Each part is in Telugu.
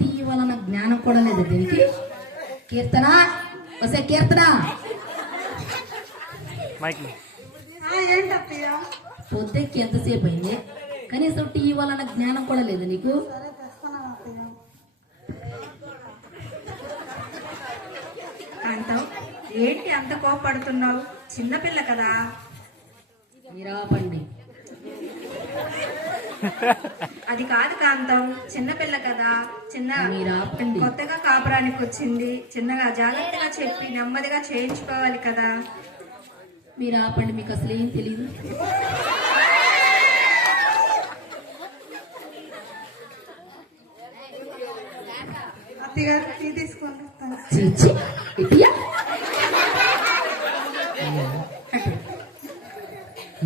టీ వలన జ్ఞానం కూడా లేదు దీనికి. కీర్తన, వసే కీర్తన, పొద్దుకి ఎంతసేపు అయింది? కనీసం టీ వలన జ్ఞానం కూడా లేదు నీకు. కాంతం, ఏంటి అంత కోపడుతున్నావు? చిన్నపిల్ల కదా. మీరాపండి. అది కాదు కాంతం, చిన్నపిల్ల కదా. మీరాపండి. కొత్తగా కాపురానికి వచ్చింది. చిన్నగా జాగ్రత్తగా చెప్పి నెమ్మదిగా చేయించుకోవాలి కదా. మీరు ఆపండి, మీకు అసలు ఏం తెలియదు.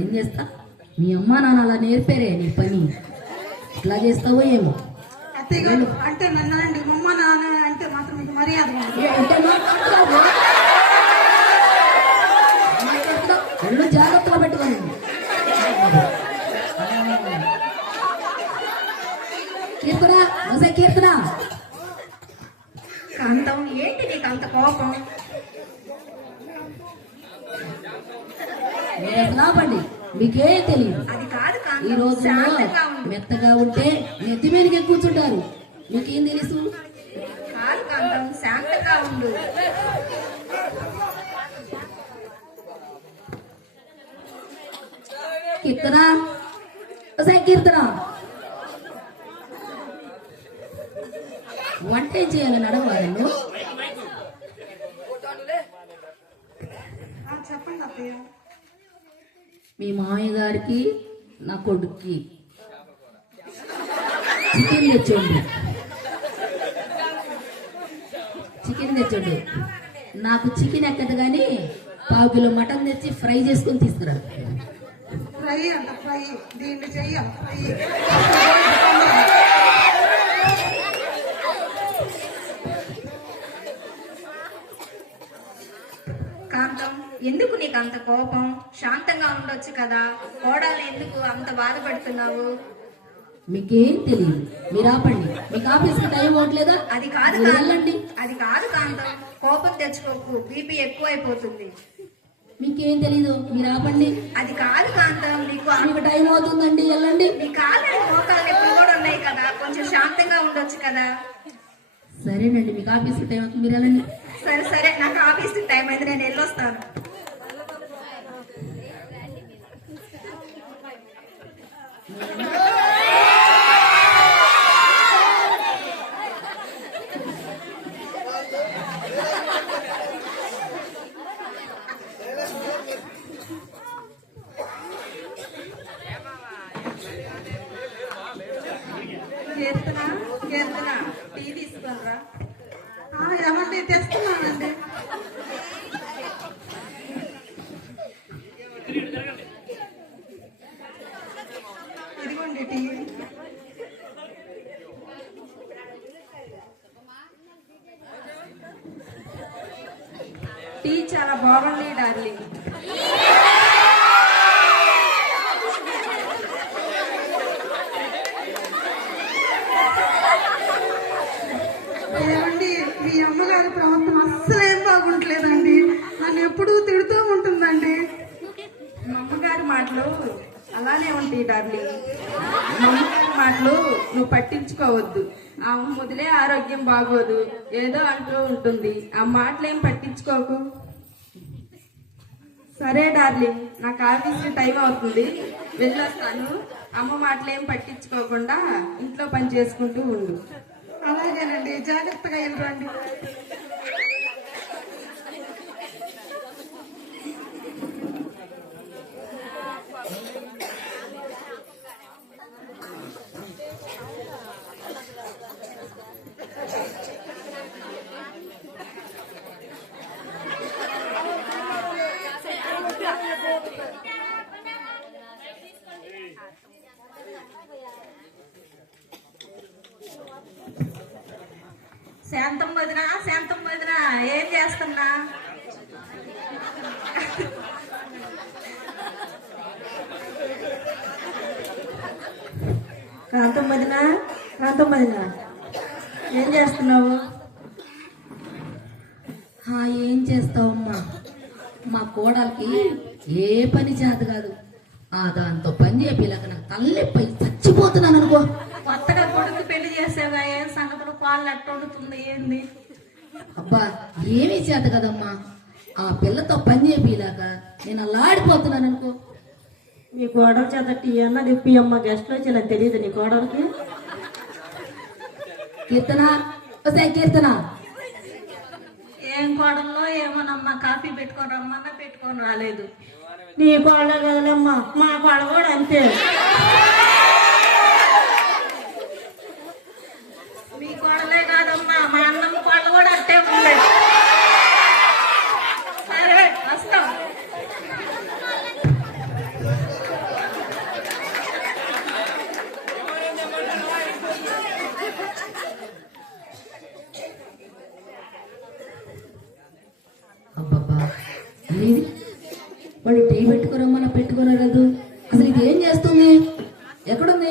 ఏం చేస్తా? మీ అమ్మా నాన్న అలా నేర్పారే నీ పని, ఇట్లా చేస్తావో ఏమో. అంటే నన్ను అండి అమ్మ నాన్న అంటే మాత్రం మీకు మర్యాద ఒళ్ళు జాగ్రత్తగా పెట్టుకోండి. కీర్తన, వసే కీర్తన. కాంతం, ఏంటి నీకు అంత కోపం? ఆపండి, మీకేం తెలియదు. అది కాదు కాంతం, ఈ రోజుల్లో మెత్తగా ఉంటే నెత్తి మీదకి కూర్చుంటారు. మీకేం తెలుసు? కాదు కాంతం, శాంతంగా ఉండు. కీర్తన, వసే కీర్తన, వంట ఏం చేయాలని అడగవారు? చెప్పండి అత్తయ్య. మీ మామయ్య గారికి నా కొడుక్కి చికెన్ తెచ్చండి. చికెన్ తెచ్చండి. నాకు చికెన్ ఎక్కదు కానీ 1/2 కిలో మటన్ తెచ్చి ఫ్రై చేసుకొని తీసుకురా. ఫ్రై అంట, ఫ్రై. దీన్ని చెయ్యాలి ఫ్రై. కాంతం, ఎందుకు నీకు అంత కోపం? శాంతంగా ఉండొచ్చు కదా. కోడల్ని ఎందుకు అంత బాధపడుతున్నావు? మీకేం తెలియదు. మీరు ఆపండి, మీకు ఆఫీస్కి టైం అవ్వట్లేదా? అది కాదు వెళ్ళండి. అది కాదు కాంతం, కోపం తెచ్చుకోకు, బీపీ ఎక్కువైపోతుంది. మీకేం తెలీదు, మీరు ఆపండి. అది కాదు కాంతం, మీకు టైం అవుతుందండి, వెళ్ళండి. నీ కాళ్ళని మోకాలు ఎప్పుడు కూడా ఉన్నాయి కదా, కొంచెం శాంతంగా ఉండొచ్చు కదా. సరేనండి, మీకు ఆఫీస్కి టైం అవుతుంది, మీరు వెళ్ళండి. సరే సరే, నాకు ఆఫీస్కి టైం అయింది, నేను వెళ్ళొస్తాను. కీర్తన, కీర్తన, టీ తీసుకురా. ఏమండి తెస్తున్నానండి. ఇదిగోండి టీ. టీ చాలా బాగుంది డార్లింగ్. ఏమండి, మీ అమ్మగారి ప్రవర్తన అస్సలేం బాగుంటలేదండి. నన్ను ఎప్పుడూ తిడుతూ ఉంటుందండి. మా అమ్మగారి మాటలు అలానే ఉంటాయి డార్లింగ్. మా అమ్మగారి మాటలు నువ్వు పట్టించుకోవద్దు. ఆ మొదలే ఆరోగ్యం బాగోదు, ఏదో అంటూ ఉంటుంది. ఆ మాటలేం పట్టించుకోకు. సరే డార్లింగ్, నాకు ఆఫీస్కి టైం అవుతుంది, వెళ్ళొస్తాను. అమ్మ మాటలేం పట్టించుకోకుండా ఇంట్లో పని చేసుకుంటూ ఉండు. అలాగేనండి, జాగ్రత్తగా వెళ్ళరండి. శాంతం వదిన, శాంతం వదిన, ఏం చేస్తున్నా? కాంతం వదిన, కాంతం వదిన, ఏం చేస్తున్నావు? ఏం చేస్తావమ్మా, మా కోడలికి ఏ పని చేత కాదు. దాంతో పని చేపిలాక నాకు తల్లెప్పై చచ్చిపోతున్నాను అనుకో. కొత్తగా కొడుకు పెళ్లి చేసావా? ఏం సంగతులు? పాలు ఎట్టొడుతుంది ఏంది? అబ్బా ఏమీ చేత కదమ్మా, ఆ పిల్లతో పని చేపిలాక నేను అల్లాడిపోతున్నాను అనుకో. మీ కోడలు చేత టీ అన్న తిప్పి అమ్మ గెస్ట్ వచ్చి ఇలా తెలియదు నీ కోడలకి. కీర్తన వస్తాయి కీర్తన. ఏం కోడల్లో ఏమోనమ్మా, కాఫీ పెట్టుకొని రమ్మన్నా పెట్టుకొని రాలేదు. నీ కోడలు కదలమ్మా, మా కోడ కూడా అంతే. మీ కోడలే కాదమ్మా, మా అన్నం కోడలు కూడా అట్టే ఉంది. సరే వస్తాం. అబ్బబ్బా ఇది వాడు టీ పెట్టుకోరమ్మన్నా పెట్టుకోరాదు. అసలు ఇది ఏం చేస్తుంది? ఎక్కడుంది?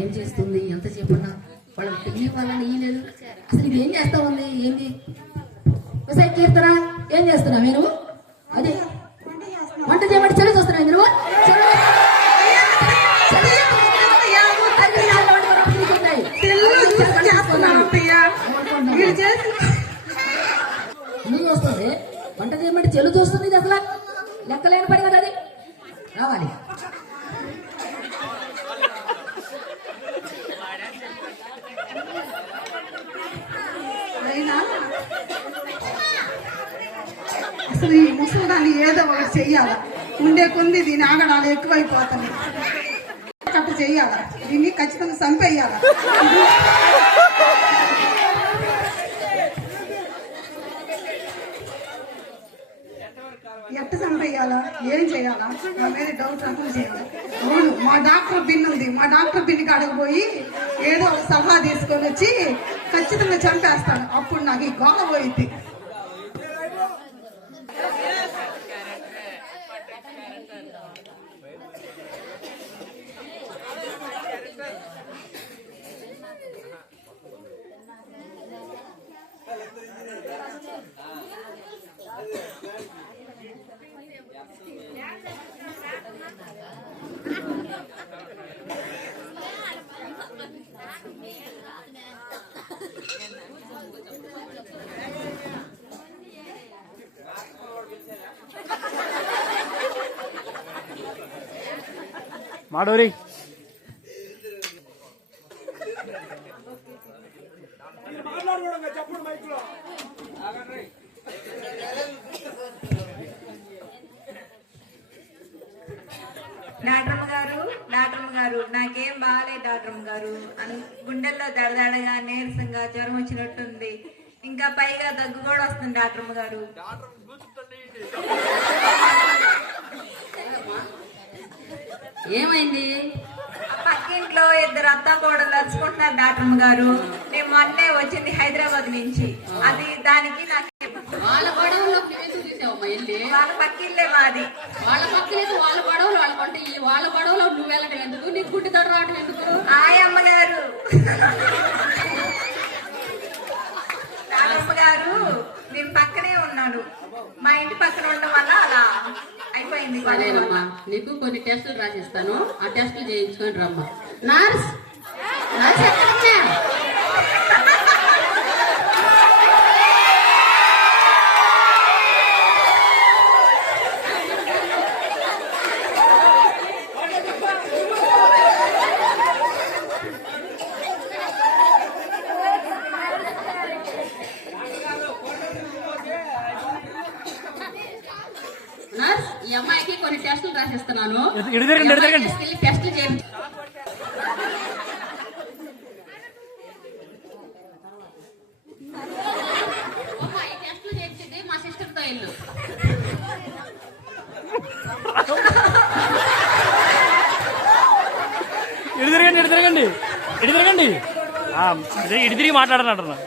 ఏం చేస్తుంది? ఎంత చెప్పన్నా వాళ్ళకి టీ వాళ్ళని ఇయ్యలేదు. అసలు ఇది ఏం చేస్తా ఉంది? ఏంది ఒకసారి కీర్తన ఏం చేస్తున్నావు నువ్వు? అదే వంట చేయబట్టి చెడు చూస్తున్నావు నువ్వు. నువ్వు వస్తుంది వంట చేయబట్టి చెడు చూస్తుంది. ఇది అసలు లెక్కలేని పడి కదా, అది రావాలి. అయినా అసలు ఈ ముసలిదాన్ని ఏదో ఒకటి చెయ్యాలా. ఉండే కొంది దీని ఆగడాలు ఎక్కువైపోతాయి. అట్ట చెయ్యాలా, దీన్ని ఖచ్చితంగా చంపేయాలా. ఎట్ట చంపేయాలా, ఏం చేయాలా, నా మీద డౌట్ అర్థం చేయాలి. అవును, మా డాక్టర్ బిన్ ఉంది. మా డాక్టర్ బిన్ కాడికి పోయి ఏదో ఒక సలహా తీసుకొని వచ్చి ఖచ్చితంగా చంపేస్తాను. అప్పుడు నాకు ఈ గోల పోయింది. మాడోరి డాక్టర్ గారు నాకేం బాగాలేదు డాక్టర్ గారు. గుండెల్లో దడదడగా నీరసంగా జ్వరం వచ్చినట్టుంది. ఇంకా పైగా దగ్గు కూడా వస్తుంది డాక్టర్ గారు. ఏమైంది? పక్కింట్లో ఇద్దరు అత్త కూడా నడుచుకుంటున్నారు డాక్టర్ గారు. నేను మొన్నే వచ్చింది హైదరాబాద్ నుంచి. అది దానికి నాకు వాళ్ళ గొడవలో నువ్వెందుకు చూసావమ్మా వెళ్ళి? వాళ్ళ పక్కిల్లే మాది. వాళ్ళ పక్కలేదు వాళ్ళ గొడవలు వాళ్ళకుంటే ఈ వాళ్ళ గొడవలో నువ్వు వెళ్ళటం ఎందుకు? నీకు గుడ్డి తోడు రావటం ఎందుకు? ఆయమ్మగారు అమ్మగారు నేను పక్కనే ఉన్నాను. మా ఇంటి పక్కన ఉండడం వల్ల అలా అయిపోయింది. సరేనమ్మా, నీకు కొన్ని టెస్టులు రాసిస్తాను, ఆ టెస్టులు చేయించుకొని రమ్మా. నర్స్ నర్స్ ఎక్కడమ్మా? నర్స్ ఈ అమ్మాయికి కొన్ని టెస్టులు రాసిస్తున్నాను, టెస్టులు చేయించు. టెస్టులు చేయించింది మా సిస్టర్తో ఇల్లు. ఇటు తిరగండి ఇటు తిరిగి మాట్లాడాలంటున్నా.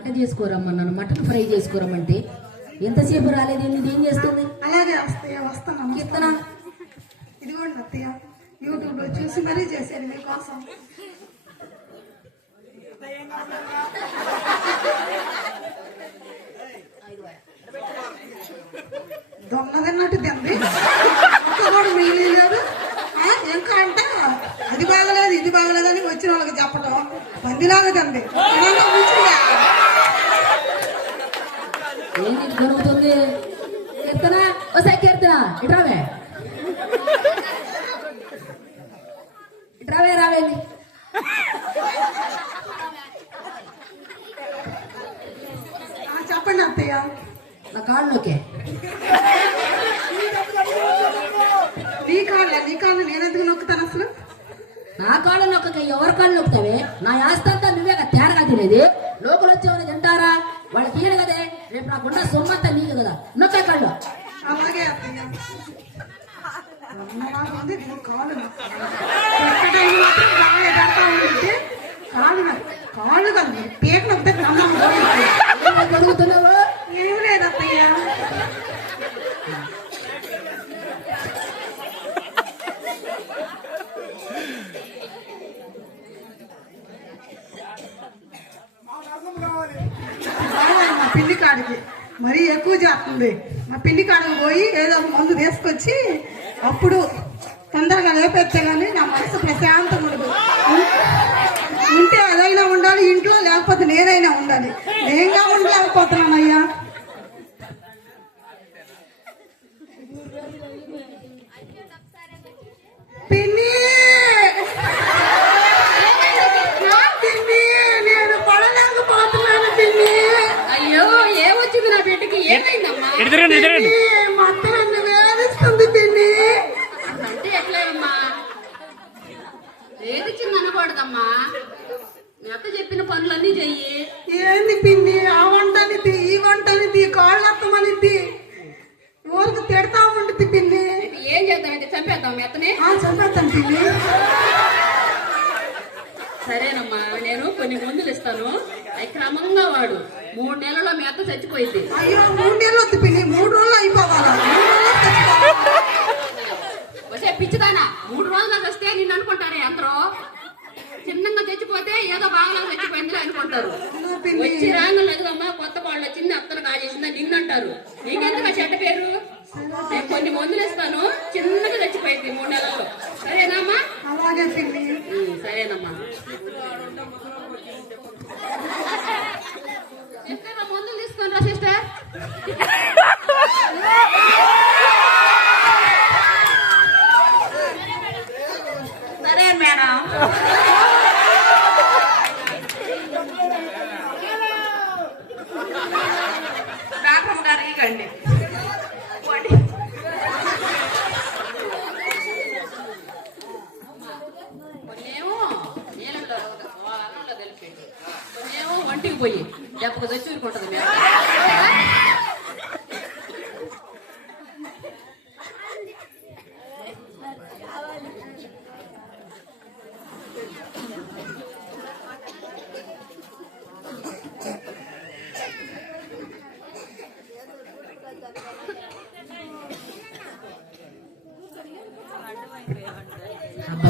వంట చేసుకోరమ్మన్నాను, మటన్ ఫ్రై చేసుకోరమ్మంటే ఎంతసేపు రాలేదు, ఇది ఏం చేస్తుంది? అలాగే అత్తయ్య వస్తాను. కీర్తన ఇదిగోండి అత్తయ్య, యూట్యూబ్ లో చూసి మరీ చేశాను మీకోసం. దొంగదన్నట్టు తింది, ఒక్క కూడా మిగిలేదు. ఇంకా అంటే అది బాగలేదు ఇది బాగలేదు అని వచ్చిన వాళ్ళకి చెప్పటం పందిలాగా తింది. ఏంది జరుగుతుంది? కీర్తన వస్తాయి, కీర్తన ఇట్రావే, ఇట్రావే, రావేంది? చెప్పండి అత్తయ్య. నా కాళ్ళలోకే. నీ కాళ్ళు నేనెందుకు నొక్కుతాను అసలు? నా కాళ్ళు నొక్కక ఎవరి కాళ్ళు నొక్కుతావే? నా ఆస్తంతా నువ్వే కదా తేరగా తినేది. లోకలు వచ్చేవాళ్ళు తింటారా? వాళ్ళకి తీయడు కదే, రేపు నాకున్న సొమ్మంతా నీకు కదా, నొక్కే కాళ్ళు. అలాగే అత్తయ్య. కాళ్ళు కాళ్ళు కాదు పేట నొక్కితే అడుగుతున్నావు? ఏం లేదు అత్తయ్య. మా పిండి కాడికి మరీ ఎక్కువ చేస్తుంది. మా పిండి కాడికి పోయి ఏదో ఒక మందు తీసుకొచ్చి అప్పుడు తొందరగా లేపెత్తే కానీ నా మనసు ప్రశాంతంగా ఉండదు. ఉంటే అదైనా ఉండాలి ఇంట్లో, లేకపోతే నేనైనా ఉండాలి. నేనుగా ఉండలేకపోతున్నానయ్యా. పిన్ని పిన్ని నేను పడలేకపోతున్నాను పిన్ని. అయ్యో ఏమొచ్చింది నా బిడ్డకి? ఏమైందమ్మా? మా అత్త నన్ను వేధిస్తుంది పిన్ని. అంటే ఎట్లేదమ్మా? ఏదిచ్చింది అనకూడదమ్మా. మీ అత్త చెప్పిన పనులన్నీ చెయ్యి. ఏంది పిన్ని, ఆ వంటనిది ఈ వంటనిది కాళ్ళత్తమనిది ఊరికి తిడతా ఉంటుంది పిన్ని. ఏం చేద్దాం అయితే? చంపేద్దాం మీ అత్తని? చంపేస్తాను పిన్ని. సరేనమ్మా, నేను కొన్ని మందులు ఇస్తాను, అవి క్రమంగా వాడు. 3 నెలల్లో మీ అత్త చచ్చిపోయింది. అయ్యో 3 నెలలు వద్దు పిన్ని, 3 రోజులు అయిపోవాలా? వచ్చే పిచ్చిదానా, 3 రోజులకు వస్తే నిన్ను అనుకుంటారే అందరూ. చిన్నగా చచ్చిపోతే ఏదో బాగా చచ్చిపోయింది అనుకుంటారు. వచ్చి రాంగులు ఎదుగమ్మా కొత్త వాళ్ళు వచ్చింది, అత్తను కాజేసిందా నిన్ను అంటారు. నీకెందుకు ఆ చెడ్డ పేరు? నేను కొన్ని మందులు ఇస్తాను, చిన్నగా చచ్చిపోయింది 3 నెలల్లో. సరేనామ్మా? అలాగే పిన్ని. సరేనమ్మా. సిస్టర్ మందులు తీసుకోండి రా సిస్టర్. సరే మేడం. డాక్టర్ గారు ఇవ్వండి. కొన్నేమో నీళ్ళలో అన్నంలో కలిపేది, కొన్నేమో వంటికి పోయి దెబ్బకు తెచ్చుకుంటుంది మేము.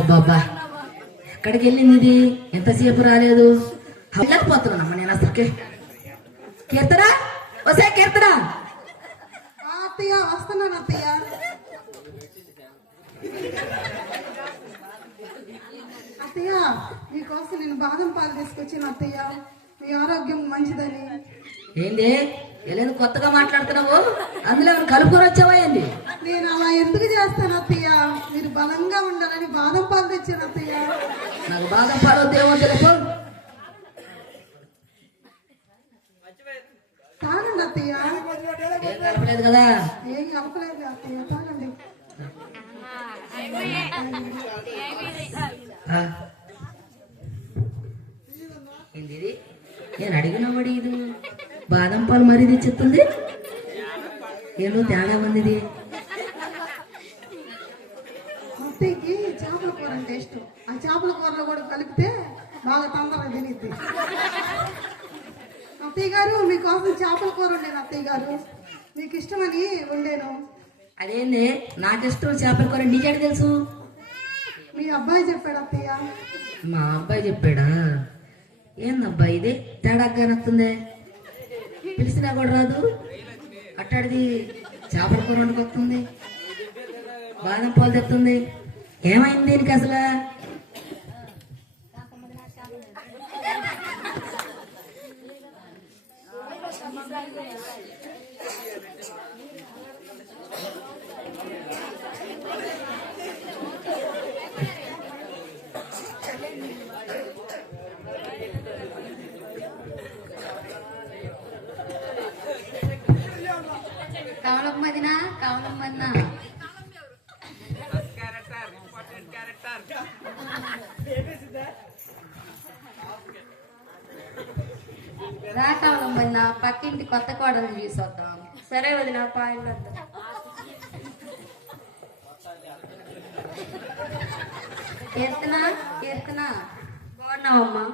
అబ్బాబ్బా, ఎక్కడికి వెళ్ళింది ఇది? ఎంతసేపు రాలేదు. వెళ్ళకపోతున్నానమ్మా నేను అసలుకే. కీర్తన వసే, కీర్తన. అత్తయ్య వస్తున్నాను అత్తయ్య. అత్తయ్య మీకోసం నేను బాదం పాలు తీసుకొచ్చాను అత్తయ్య, మీ ఆరోగ్యం మంచిదని. ఏంది వెళ్ళేది కొత్తగా మాట్లాడుతున్నావు? అందులో ఏమైనా కలుపుకొని వచ్చావా ఏంది? నేను అలా ఎందుకు చేస్తాను అత్తయ్య, మీరు బలంగా ఉండాలని బాదం పాలు తెచ్చాను అత్తయ్య. నాకు బాదం పాలు వద్దేమో తెలుసు. తాగండి అత్తయ్య. ఏం కలపలేదు కదా? ఏం కలపలేదు అత్తయ్య, తాగండి. ఏంది ఇది? నేను అడిగిన వాడి ఇది బాదం పాలు మరీ తెచ్చిస్తుంది. ఏదో తేడా ఉంది ఇది. అత్తయ్యకి చేపల కూర అంటే ఇష్టం. ఆ చేపల కూరలో కూడా కలిపితే బాగా తొందరగా తినిద్ది. అత్తయ్య గారు మీకోసం చేపల కూర వండాను అత్తయ్య గారు, మీకు ఇష్టమని వండాను. అదేంది నాకు ఇష్టం చేపల కూర నీకేట తెలుసు? మీ అబ్బాయి చెప్పాడు అత్తయ్య. మా అబ్బాయి చెప్పాడా? ఏందబ్బా ఇది తేడాగా నచ్చుందే, పిలిచినా కూడా రాదు, అట్టాడిది చేపల కూర వండుకొస్తుంది, బాదం పాలు తెస్తుంది. ఏమైంది దీనికి అసలు? కవలమ్మదినా కవలమ్మదినా రా కవలమ్మదినా, పక్కింటి కొత్త కోడలు చూసొద్దాం. సరే వదిన పాయింట్. కీర్తన కీర్తన బాగున్నావమ్మా?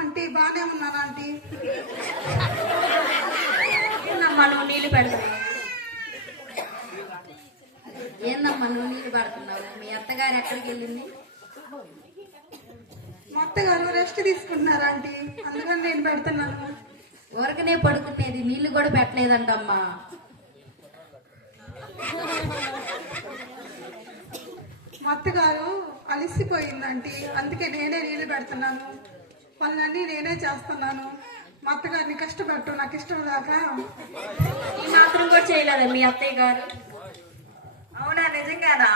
ఆంటీ బాగానే ఉన్నాను ఆంటీ. ఏందమ్మా నువ్వు నీళ్ళు పెడతావు? ఏందమ్మా నువ్వు నీళ్ళు పడుతున్నావు? మీ అత్తగారు ఎక్కడికి వెళ్ళింది? మా అత్తగారు రెస్ట్ తీసుకుంటున్నారు ఆంటీ, అందుకని నేను పెడుతున్నాను. ఊరకనే పడుకునేది, నీళ్లు కూడా పెట్టలేదంటమ్మా. మా అత్తగారు అలసిపోయిందంటీ, అందుకే నేనే నీళ్ళు పెడుతున్నాను. పనులన్నీ నేనే చేస్తున్నాను. మా అత్తగారిని కష్టపెట్టు, నాకు ఇష్టం లేక. ఈ మాత్రం కూడా చేయలేదా మీ అత్తయ్య గారు? అవునా, నిజంగానా?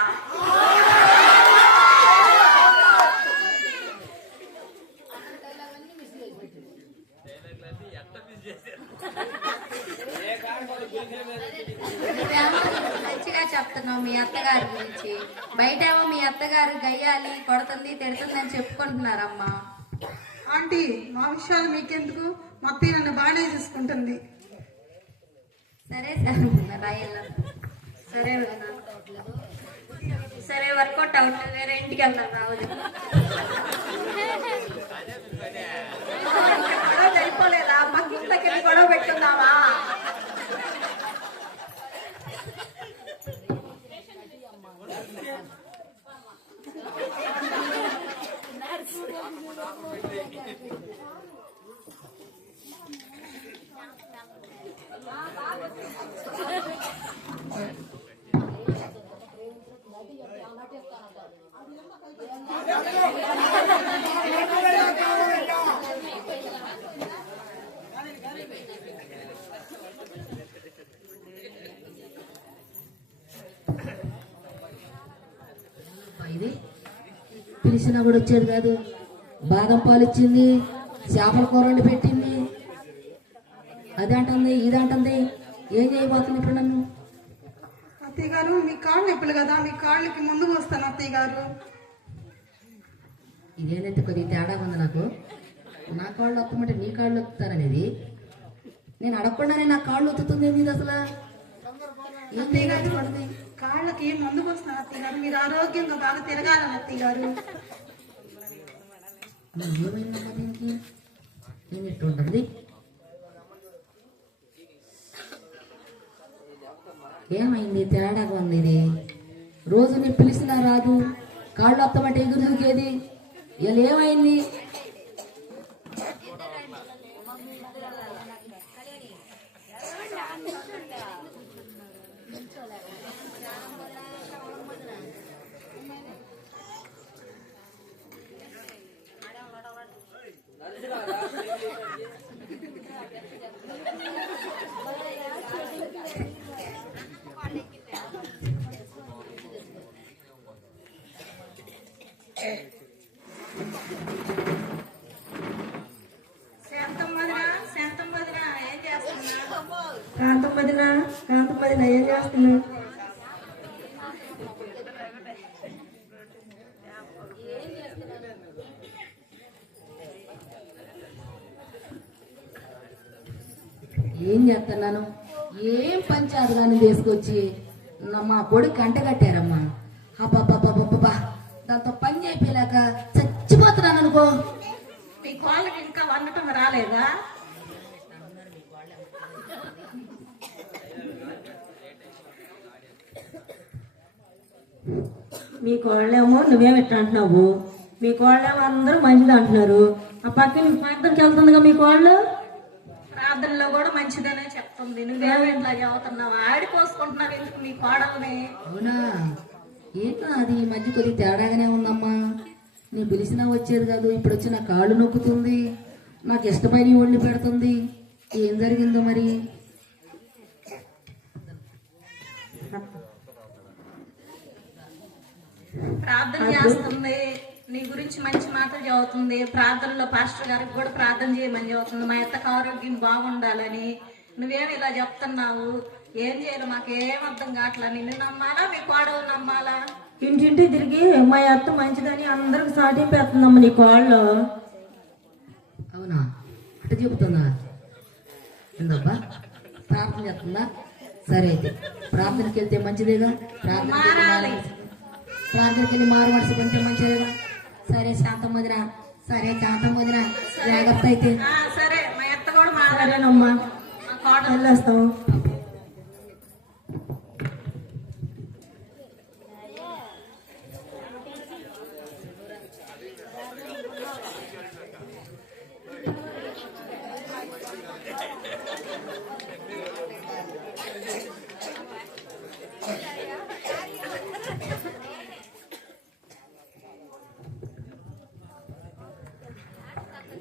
నువ్వేమో మంచిగా చెప్తున్నావు మీ అత్తగారి గురించి, బయటేమో మీ అత్తగారు గయ్యాలి, కొడుతుంది, తిడుతుంది అని చెప్పుకుంటున్నారమ్మా. ఆంటీ మా విషయాలు మీకెందుకు, మా అత్తయ్య నన్ను బాగానే చూసుకుంటుంది. సరే సరే రాయల్లా. సరే వదిన. సరే వర్కౌట్ అవుతుంది, వేరే ఇంటికి వెళ్దాం రావద్దు. గొడవ సరిపోలేదా? పక్కింటి దగ్గర గొడవ పెట్టుకుందామా? ఇది పిలిచినా కూడా వచ్చేది కాదు, బాదం పాలు ఇచ్చింది, చేపల కూర వండి పెట్టింది, అదంటుంది ఇదంటుంది. ఏం చేయబోతుంది ఇప్పుడు నన్ను? అత్తయ్య గారు మీ కాళ్ళు నొప్పులు కదా, మీ కాళ్ళకి ముందుకు వస్తాను అత్తయ్య గారు. ఇదేనైతే కొద్దిగా తేడా ఉంది నాకు. నా కాళ్ళు ఒత్తమంటే నీ కాళ్ళు ఒత్తుతారనేది, నేను అడగకుండానే నా కాళ్ళు ఒత్తుతుంది ఇది అసలు. ఏం చేయగలుగుతుంది? కాళ్ళకి ముందుకు వస్తాను అత్తయ్య గారు, మీరు ఆరోగ్యంగా బాగా తిరగాలని అత్తయ్య గారు. ఏమైందమ్మా దీనికి? నేను ఇట్టు ఉంటుంది. ఏమైంది తేడాగా ఉంది ఇది? రోజు నేను పిలిచినా రాదు, కాళ్ళు వస్తామంటే ఎగురు దూకేది. ఇలా ఏమైంది? కాంతమ్మదిన ఏం చేస్తున్నావు? ఏం చేస్తున్నాను? ఏం పంచారు దాన్ని తీసుకొచ్చి మా కొడుకు కంట కట్టారమ్మా. అబ్బాబ్బాబ్బాబ్బా, దాంతో పని అయిపోయాక చచ్చిపోతున్నాను అనుకో. మీ కోళ్ళకి ఇంకా వండటం రాలేదా? మీ కోళ్ళేమో నువ్వేమిట్లా అంటున్నావు, మీ కోళ్ళేమో అందరూ మంచిది అంటున్నారు. ఆ పక్కన ప్రార్థనకి వెళ్తుందిగా మీ కోళ్ళు, ప్రార్థనలో కూడా మంచిదనే చెప్తుంది. నువ్వేమో ఇట్లా చదువుతున్నావు, ఆడిపోసుకుంటున్నావు ఎందుకు మీ కోడల్ని? అవునా? ఏంటో అది ఈ మధ్య కొద్దిగా తేడాగానే ఉందమ్మా. నేను పిలిచినా వచ్చేది కాదు, ఇప్పుడు వచ్చి నా కాళ్ళు నొక్కుతుంది, నాకు ఇష్టమైన వండి పెడుతుంది. ఏం జరిగిందో మరి? ప్రార్థన చేస్తుంది, నీ గురించి మంచి మాటలు చదువుతుంది. ప్రార్థనలో పాస్టర్ గారికి కూడా ప్రార్థన చేయమని చదువుతుంది, మా అత్తకు ఆరోగ్యం బాగుండాలని. నువ్వేమి ఇలా చెప్తున్నావు? ఏం చేయాలి? మాకేం అర్థం కావట్లా. నిన్ను నమ్మాలా మీ కోడలు నమ్మాలా? ఇంటింటి తిరిగి మా అత్త మంచిదని అందరికి సాటింపేస్తుందమ్మ నీ కోళ్ళు. అవునా? అట్ట చెబుతుందా? ఏందబ్బా, ప్రార్థన చేస్తుందా? సరే అయితే ప్రార్థనకి వెళ్తే మంచిదేగా. ప్రార్థనకి వెళ్ళి మారు మనసు కంటే మంచిదేగా. సరే శాంతం వదిరా, సరే శాంతం వదిరా, జాగ్రత్త అయితే. సరే, మా అత్త కూడా మా సరేనమ్మా, వెళ్ళేస్తాం.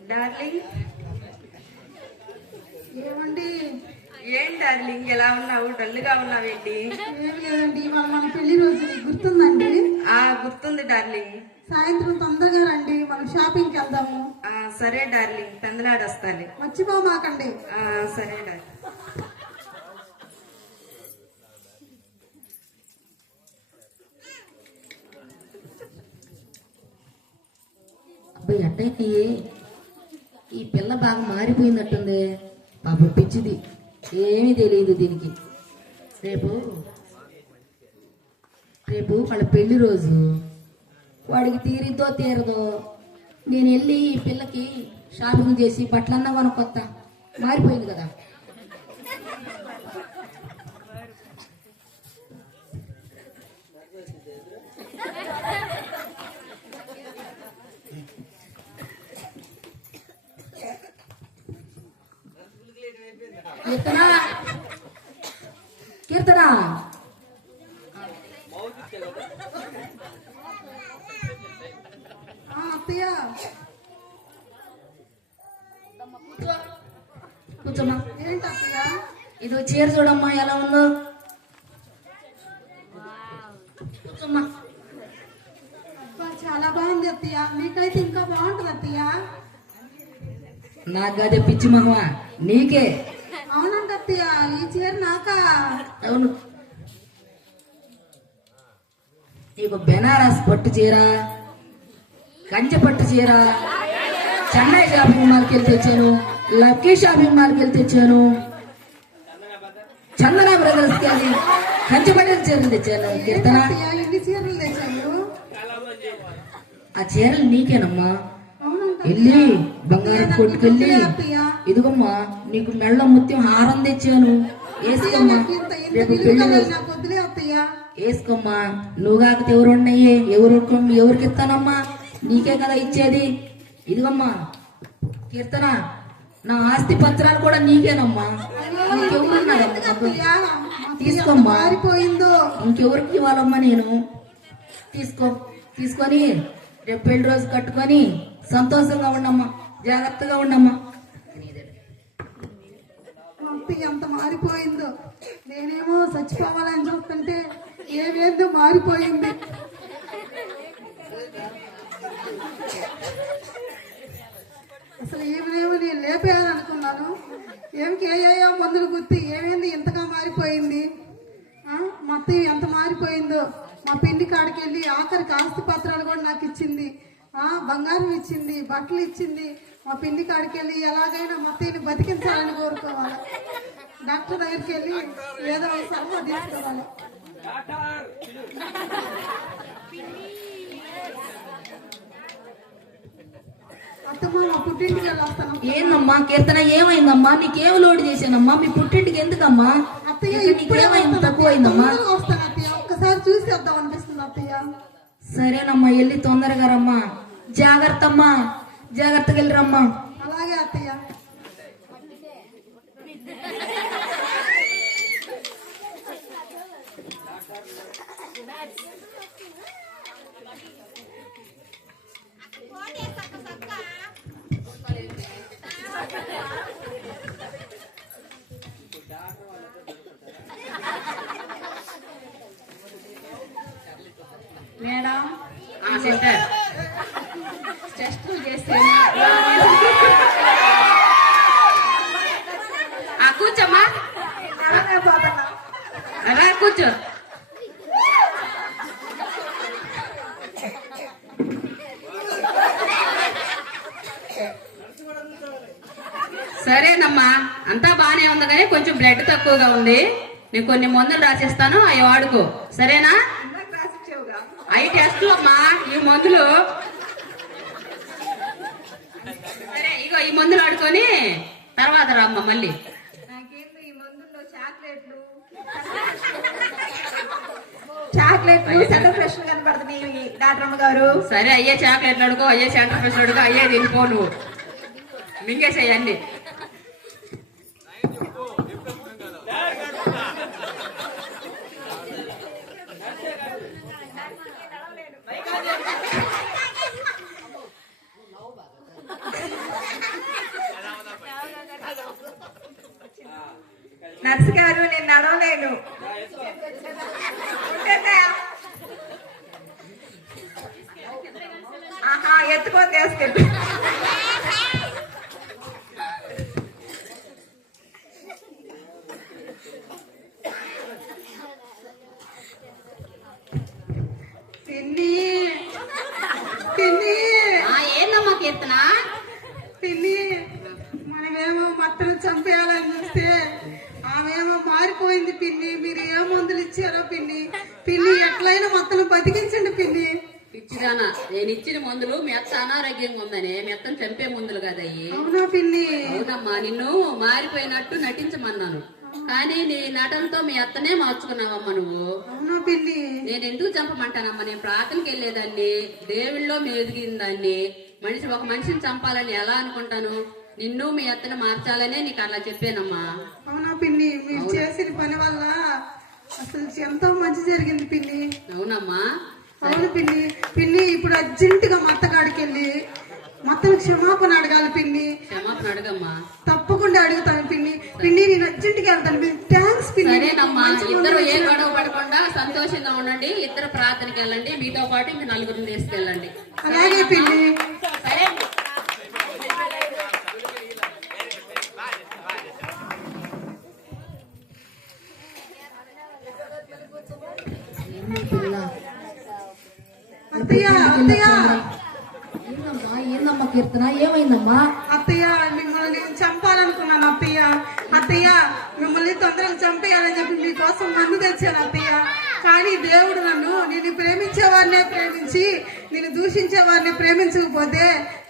డార్లింగ్, ఏమండి? ఏం డార్లింగ్ ఎలా ఉన్నావు? డల్గా ఉన్నావేంటి? ఏం లేదండి, ఇవాళ మన పెళ్లి రోజు నీకు గుర్తుందండి? గుర్తుంది డార్లింగ్. సాయంత్రం తొందరగా రండి, మనం షాపింగ్కి వెళ్దాము. సరే డార్లింగ్, పెందలాడొస్తాను. మర్చిపోమాకండి. సరే డార్లింగ్. అబ్బాయి అట్టయితే ఈ పిల్ల బాగా మారిపోయిందట్టుంది. పాపం పిచ్చిది, ఏమీ తెలియదు దీనికి. రేపు రేపు వాళ్ళ పెళ్లి రోజు, వాడికి తీరిద్దో తీరదో. నేను వెళ్ళి ఈ పిల్లకి షాపింగ్ చేసి బట్టలన్నా కొనుక్కొత్త. మారిపోయింది కదా. కీర్తనా, కీర్తనా, అత్తయ్య కూర్చోమ్మా. ఏంటి అత్తయ్య? ఇది చీర చూడమ్మా ఎలా ఉందో. కూర్చోమ్మా. అబ్బా, చాలా బాగుంది అత్తయ్య. మీకైతే ఇంకా బాగుంటుంది అత్తయ్య. నాకు అదే పిచ్చి మహమ్మ, నీకే. అవునండి అత్తయ్య, ఈ చీర నాకా? అవును, నీకు బెనారస్ పట్టు చీర, కంచె పట్టు చీర చెన్నై షాపింగ్ మాల్కి వెళ్ళి తెచ్చాను, లక్కీ షాపింగ్ మాల్కి వెళ్ళి తెచ్చాను, చందన బ్రదర్స్కి వెళ్ళి కంచె పట్టు చీరలు తెచ్చాను. కీర్తన, అత్తయ్య, ఎన్ని చీరలు తెచ్చాను? ఆ చీరలు నీకేనమ్మా. అవునండి వెళ్ళి బంగారం కొట్టుకెళ్ళి, అత్తయ్య. ఇదిగమ్మా నీకు మెళ్ళ ముత్యం హారం తెచ్చాను, వేసుకోమ్మా. నాకు ఇంత రేపు విలువ పెళ్లి కలదు, రోజు నాకు వద్దులే అత్తయ్య. వేసుకోమ్మా. నువ్వు కాకపోతే ఎవరున్నాయి? ఎవరికి ఇస్తానమ్మా? నీకే కదా ఇచ్చేది. ఇదిగమ్మా కీర్తన, నా ఆస్తి పత్రాలు కూడా నీకేనమ్మా. నీకెవరున్నారమ్మా? అత్తయ్య, మా తీసుకోమ్మా. మారిపోయిందో. ఇంకెవరికి ఇవ్వాలమ్మా నేను? తీసుకో, తీసుకొని రేపు పెళ్లి రోజు కట్టుకొని సంతోషంగా ఉండమ్మా, జాగ్రత్తగా ఉండమ్మా. మా అత్తయ్య ఎంత మారిపోయిందో. నేనేమో చచ్చిపోవాలని చూస్తుంటే ఏమేందో మారిపోయింది. అసలు ఏమేమో నేను లేపేయాలనుకున్నాను. ఏమికి ఏయో మందులు గుర్తి ఏమేంది ఇంతగా మారిపోయింది. మా అత్తయ్య ఎంత మారిపోయిందో. మా పిన్ని కాడికి వెళ్ళి ఆఖరికి ఆస్తి పత్రాలు కూడా నాకు ఇచ్చింది, బంగారం ఇచ్చింది, బట్టలు ఇచ్చింది. మా పిన్ని కాడికి వెళ్ళి ఎలాగైనా మా అత్తయ్యని బతికించాలని కోరుకోవాలి. డాక్టర్ దగ్గరికి వెళ్ళి ఏదో సలహా తీసుకోవాలి. అత్తమ్మ మా పుట్టింటికి వెళ్ళి వస్తాను. ఏందమ్మా కీర్తన, ఏమైందమ్మా? నీకేం లోడ్ చేశానమ్మా? మీ పుట్టింటికి ఎందుకమ్మా? అత్తయ్య ఇక్కడ ఇప్పుడే నీకేమైంది? వస్తాను తక్కువైందమ్మా? తొందరగా వస్తాను అత్తయ్య. ఒక్కసారి చూసి వద్దాం అనిపిస్తుంది అత్తయ్య. సరేనమ్మా, వెళ్ళి తొందరగా రమ్మా. జాగ్రత్త అమ్మా, జాగ్రత్తగా వెళ్ళి రమ్మా. అలాగే అత్తయ్య. మేడం టెస్టులు చేస్తే కూర్చోమ్మా, రా కూర్చో. సరేనమ్మా, అంతా బానే ఉంది కానీ కొంచెం బ్లడ్ తక్కువగా ఉంది. నేను కొన్ని మందులు రాసిస్తాను, అవి వాడుకో. సరేనా? అవి టెస్టులు అమ్మా, ఈ మందులు. సరే, ఇగో ఈ మందులు ఆడుకొని తర్వాత రామ్మా మళ్ళీ. నాకేందో ఈ మందుల్లో చాక్లెట్లు సెంటర్ ఫ్రెష్ కనపడుతున్నాయి డాక్టర్ గారు. సరే, అయ్యే చాక్లెట్లు అడుకో, అయ్యే సెంటర్ ఫ్రెష్ అడుకో, అయ్యే తినిపో. నువ్వు మింగేసేయండి. నర్సు గారు, నేను నడవలేను. ఆహా, ఎత్తుకొని తీసుకెళ్ళి. పిన్ని పిన్ని ఏందమ్మా కీర్తన? పిన్ని, మనమేమో మట్టను చంపేయాలని చూస్తే ఆమెమో మారిపోయింది పిన్ని. మీరు ఏ మందులు ఇచ్చారో పిన్ని. పిన్ని, ఎట్లయినా మొత్తం బతికించండి పిన్ని. పిచ్చిదానా, నేను ఇచ్చిన మందులు మీ అత్త అనారోగ్యంగా ఉందని, మీ అత్తను చంపే మందులు కదయ్యి. అవునా పిన్ని? అవునమ్మా, నిన్ను మారిపోయినట్టు నటించమన్నాను, కానీ నీ నటనతో మీ అత్తనే మార్చుకున్నావమ్మా నువ్వు. అవునా పిన్ని? నేను ఎందుకు చంపమంటానమ్మా? నేను ప్రార్థనకి వెళ్ళేదాన్ని, దేవుళ్ళో ఎదిగిందాన్ని. ఒక మనిషిని చంపాలని ఎలా అనుకుంటాను? నిన్ను మీ అత్తను మార్చాలనే నీకు అలా చెప్పానమ్మా. అవునా పిన్ని? మీరు చేసిన పని వల్ల అసలు ఎంతో మంచి జరిగింది పిన్ని. అవునమ్మా. అవును పిన్ని. పిన్ని, ఇప్పుడు అర్జెంట్ గా మత్తగాడికి వెళ్ళి మొత్తం క్షమాపణ అడగాలి పిన్ని. క్షమాపణ అడగమ్మా. తప్పకుండా అడుగుతాను పిన్ని. పిన్ని, నేను అర్జెంట్ గా వెళ్తాను పిన్ని. థ్యాంక్స్ పిన్ని. సరేనమ్మా, ఇద్దరు ఏ గొడవ పడకుండా సంతోషంగా ఉండండి. ఇద్దరు ప్రార్థనకి వెళ్ళండి, మీతో పాటు ఇంక నలుగురిని తీసుకెళ్ళండి. అలాగే పిన్ని. సరే. అత్తయ్య అత్తయ్య ఏందమ్మా కీర్తన, ఏమైందమ్మా? అత్తయ్య, మిమ్మల్ని నేను చంపాలనుకున్నాను అత్తయ్య. అత్తయ్య, మిమ్మల్ని తొందరగా చంపేయాలని చెప్పి మీకోసం మందు తెచ్చాను అత్తయ్య. కానీ దేవుడు నేను ప్రేమించే వారినే ప్రేమించి నేను దూషించే వారిని ప్రేమించకపోతే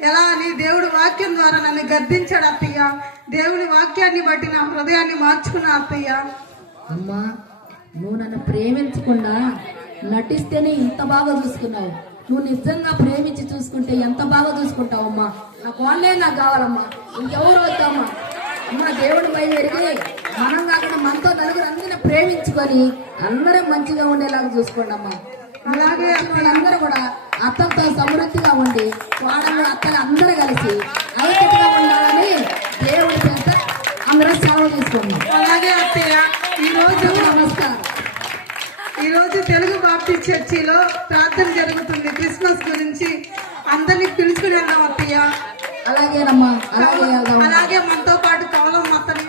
ఎలా అని దేవుడు వాక్యం ద్వారా నన్ను గద్దించాడు అత్తయ్య. దేవుడి వాక్యాన్ని బట్టి నా హృదయాన్ని మార్చుకున్నా అత్తయ్య. అమ్మా, నువ్వు నన్ను ప్రేమించకుండా నటిస్తేనే ఇంత బాగా చూసుకున్నావు. నువ్వు నిజంగా ప్రేమించి చూసుకుంటే ఎంత బాగా చూసుకుంటావమ్మా. నాకు వాళ్ళే నాకు కావాలమ్మా, ఇంకెవరు వద్దామా. అమ్మా, దేవుడి బయలుదేరి మనం కాకుండా మనతో నలుగురు అందరిని ప్రేమించుకొని అందరం మంచిగా ఉండేలాగా చూసుకోండి అమ్మా. అలాగే అందరూ కూడా అత్తలతో సమృద్ధిగా ఉండి కోడలు అత్తలు అందరూ కలిసి ఐక్యతగా ఉండాలని దేవుడి చేత అందరూ సెలవు తీసుకోండి. అలాగే అత్తయ్య. నమస్కారం. ఈ రోజు తెలుగు బాప్టిస్ట్ చర్చిలో ప్రార్థన జరుగుతుంది క్రిస్మస్ గురించి. అందరినీ పిలుచుకుని వెళ్దాం అత్తయ్య. అలాగేనమ్మా, అలాగే వెళ్దాం. అలాగే మనతో పాటు కవలం మొత్తం.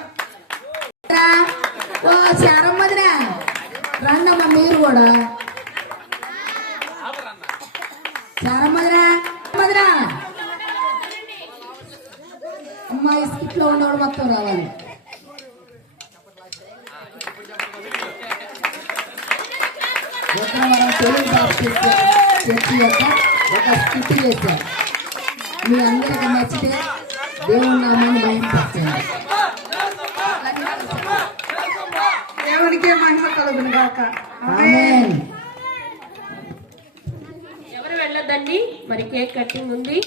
ఓ శారమ్మదిరా, రండమ్మా మీరు కూడా. శారమ్మదిరా మదిరా, అమ్మా ఈ స్కిట్ లో ఉండేవాడు మొత్తం రావాలి. ఉత్తరవరం తెలుగు బాప్టిస్ట్ చర్చి యొక్క ఒక స్కిట్ చేశారు. మీ అందరికీ నచ్చితే దేవుని నామాన్ని మహిమపరచండి. దేవునికే మహిమ కలుగును గాక. ఆమేన్. ఎవరు వెళ్ళొద్దండి, మరి కేక్ కటింగ్ ఉంది.